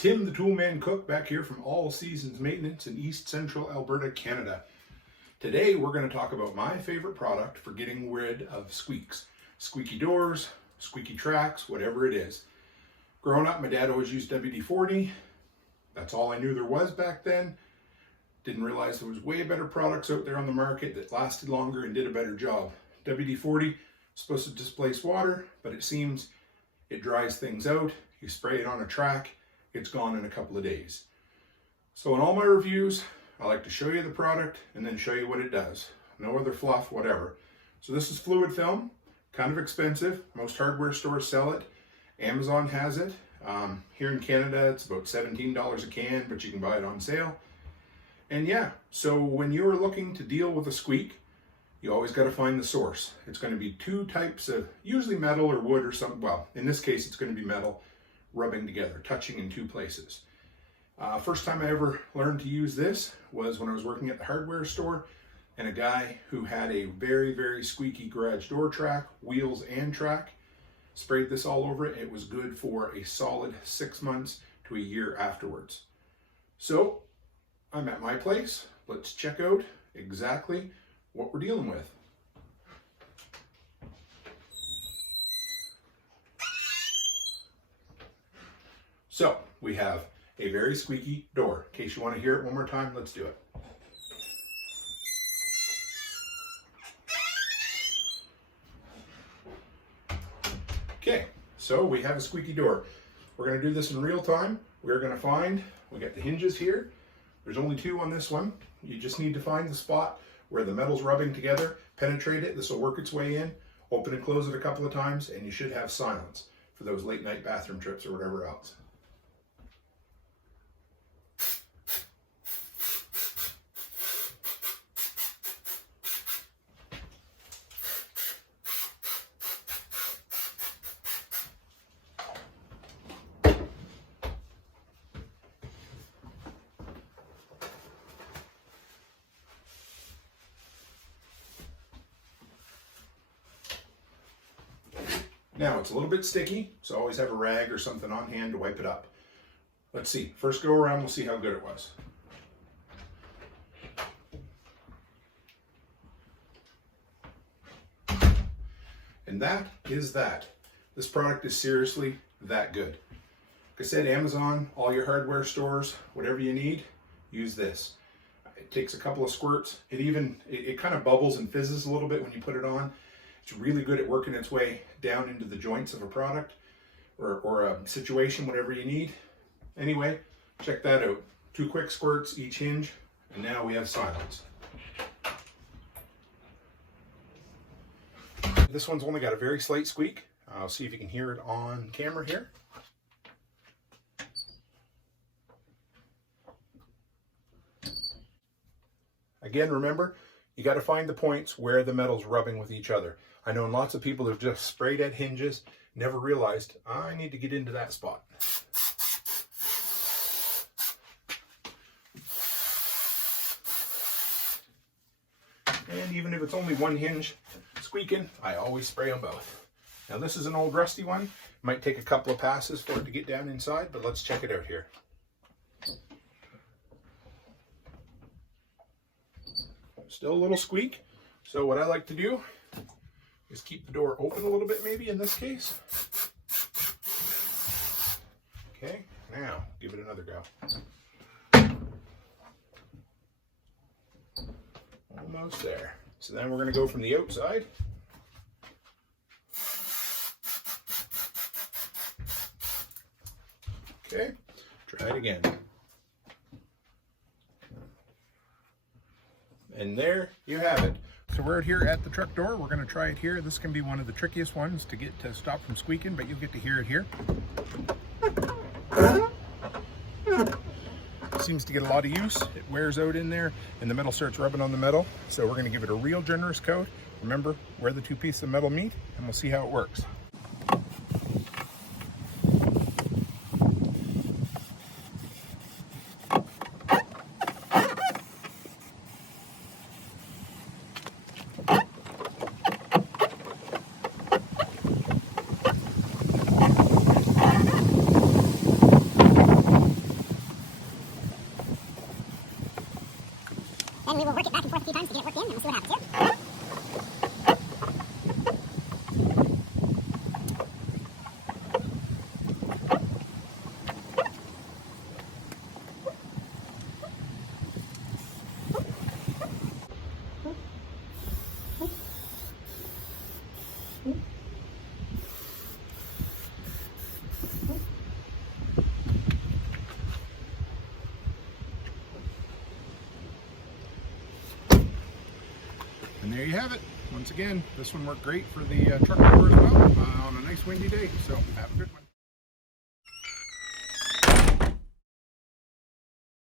Tim the Toolman Cook back here from All Seasons Maintenance in East Central Alberta, Canada. Today we're going to talk about my favorite product for getting rid of squeaks. Squeaky doors, squeaky tracks, whatever it is. Growing up, my dad always used WD-40. That's all I knew there was back then. Didn't realize there was way better products out there on the market that lasted longer and did a better job. WD-40 is supposed to displace water, but it seems it dries things out. You spray it on a track, it's gone in a couple of days. So in all my reviews, I like to show you the product and then show you what it does. No other fluff, whatever. So this is fluid film, kind of expensive. Most hardware stores sell it. Amazon has it. Here in Canada, it's about $17 a can, but you can buy it on sale. And yeah, so when you're looking to deal with a squeak, you always got to find the source. It's going to be two types of, usually metal or wood or something. Well, in this case, it's going to be metal rubbing together, touching in two places. First time I ever learned to use this was when I was working at the hardware store, and a guy who had a very, very squeaky garage door track, wheels and track, sprayed this all over it. It was good for a solid 6 months to a year afterwards. So I'm at my place. Let's check out exactly what we're dealing with. So we have a very squeaky door. In case you want to hear it one more time, let's do it. Okay, so we have a squeaky door. We're going to do this in real time. We're going to find, we got the hinges here. There's only two on this one. You just need to find the spot where the metal's rubbing together, penetrate it. This will work its way in, open and close it a couple of times, and you should have silence for those late night bathroom trips or whatever else. Now it's a little bit sticky, so always have a rag or something on hand to wipe it up. Let's see, first go around, we'll see how good it was. And that is that. This product is seriously that good. Like I said, Amazon, all your hardware stores, whatever you need, use this. It takes a couple of squirts. It kind of bubbles and fizzes a little bit when you put it on. It's really good at working its way down into the joints of a product or a situation, whatever you need. Anyway, check that out. 2 quick squirts each hinge, and now we have silence. This one's only got a very slight squeak. I'll see if you can hear it on camera here. Again, remember, you got to find the points where the metal's rubbing with each other. I know lots of people have just sprayed at hinges, never realized, I need to get into that spot. And even if it's only one hinge squeaking, I always spray them both. Now this is an old rusty one. Might take a couple of passes for it to get down inside, but let's check it out here. Still a little squeak. So what I like to do is keep the door open a little bit, maybe in this case. Okay, now give it another go. Almost there. So then we're going to go from the outside. Okay, try it again. And there you have it. So we're here at the truck door. We're going to try it here. This can be one of the trickiest ones to get to stop from squeaking, but you'll get to hear it here. Seems to get a lot of use. It wears out in there and the metal starts rubbing on the metal. So we're going to give it a real generous coat. Remember where the two pieces of metal meet, and we'll see how it works. And there you have it. Once again, this one worked great for the truck mower as well on a nice windy day. So have a good